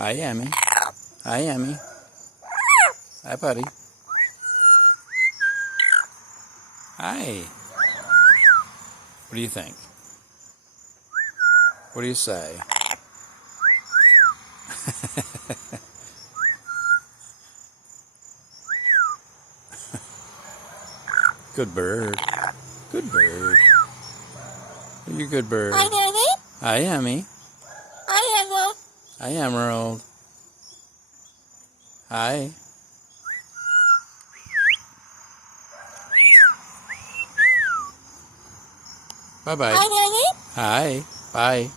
Hi, Emmy. Hi, Emmy. Hi, buddy. Hi. What do you think? What do you say? Good bird. Good bird. You're a good bird. Hi, Daddy. Hi, Emmy. Hi, Emerald. Hi, Emerald. Hi. Bye-bye. Hi, Daddy. Hi. Bye.